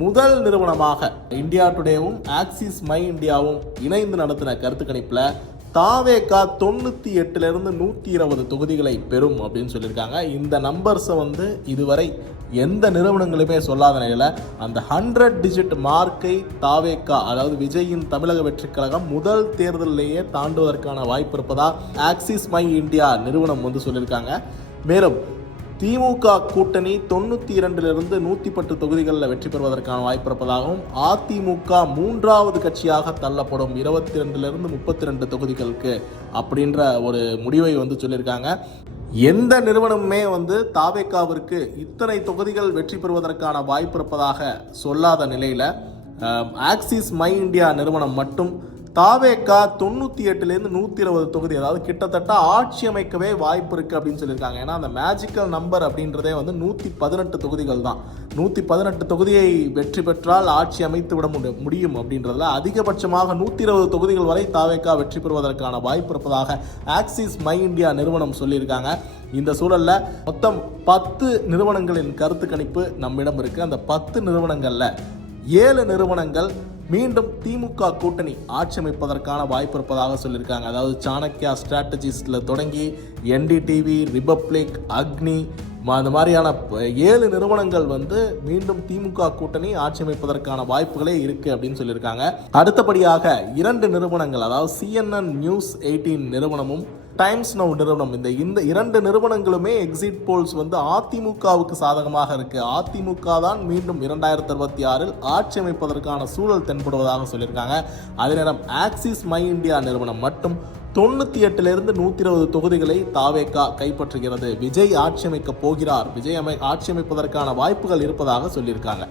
முதல் நிறுவனமாக India டுடேவும் axis my இந்தியாவும் இணைந்து நடத்தின கருத்து கணிப்பில் தாவேகா 98 120 தொகுதிகளை பெறும் அப்படின்னு சொல்லியிருக்காங்க. இந்த நம்பர்ஸை இதுவரை எந்த நிறுவனங்களுமே சொல்லாத நிலையில் அந்த 100 டிஜிட் மார்க்கை தாவேகா, அதாவது விஜயின் தமிழக வெற்றிக் கழகம் முதல் தேர்தலிலேயே தாண்டுவதற்கான வாய்ப்பு இருப்பதா ஆக்சிஸ் மை இந்தியா நிறுவனம் சொல்லியிருக்காங்க. மேலும் திமுக கூட்டணி 92 110 தொகுதிகளில் வெற்றி பெறுவதற்கான வாய்ப்பு இருப்பதாகவும், அதிமுக மூன்றாவது கட்சியாக தள்ளப்படும் 22 32 தொகுதிகளுக்கு அப்படின்ற ஒரு முடிவை சொல்லியிருக்காங்க. எந்த நிறுவனமுமே தாவேகாவிற்கு இத்தனை தொகுதிகள் வெற்றி பெறுவதற்கான வாய்ப்பு இருப்பதாக சொல்லாத நிலையில் ஆக்சிஸ் மை இந்தியா நிறுவனம் மட்டும் தாவேகா 98 120 தொகுதி, அதாவது கிட்டத்தட்ட ஆட்சி அமைக்கவே வாய்ப்பு இருக்குது அப்படின்னு சொல்லியிருக்காங்க. ஏன்னா அந்த மேஜிக்கல் நம்பர் அப்படின்றதே 118 தொகுதிகள் தான். 118 தொகுதியை வெற்றி பெற்றால் ஆட்சி அமைத்து விட முடியும் அப்படின்றதுல அதிகபட்சமாக 120 தொகுதிகள் வரை தாவேகா வெற்றி பெறுவதற்கான வாய்ப்பு இருப்பதாக ஆக்சிஸ் மை இந்தியா நிறுவனம் சொல்லியிருக்காங்க. இந்த சூழலில் மொத்தம் 10 நிறுவனங்களின் கருத்து கணிப்பு நம்மிடம் இருக்குது. அந்த 10 நிறுவனங்களில் 7 நிறுவனங்கள் மீண்டும் திமுக கூட்டணி ஆட்சி அமைப்பதற்கான வாய்ப்பு இருப்பதாக சொல்லியிருக்காங்க. அதாவது சாணக்யா ஸ்ட்ராட்டஜிஸ்ட்ல தொடங்கி என்டிடிவி, ரிபப்ளிக், அக்னி, அந்த மாதிரியான 7 நிறுவனங்கள் மீண்டும் திமுக கூட்டணி ஆட்சி அமைப்பதற்கான வாய்ப்புகளே இருக்கு அப்படின்னு சொல்லியிருக்காங்க. அடுத்தபடியாக 2 நிறுவனங்கள், அதாவது CNN News 18 நிறுவனமும் டைம்ஸ் நவ் நிறுவனம், இந்த 2 நிறுவனங்களுமே எக்ஸிட் போல்ஸ் அதிமுகவுக்கு சாதகமாக இருக்கு. அதிமுக தான் மீண்டும் 2026 ஆட்சி அமைப்பதற்கான சூழல் தென்படுவதாக சொல்லியிருக்காங்க. அதே நேரம் ஆக்சிஸ் மை இந்தியா நிறுவனம் மட்டும் 98 120 தொகுதிகளை தாவேகா கைப்பற்றுகிறது. விஜய் ஆட்சி அமைக்க போகிறார், விஜய் ஆட்சி அமைப்பதற்கான வாய்ப்புகள் இருப்பதாக சொல்லியிருக்காங்க.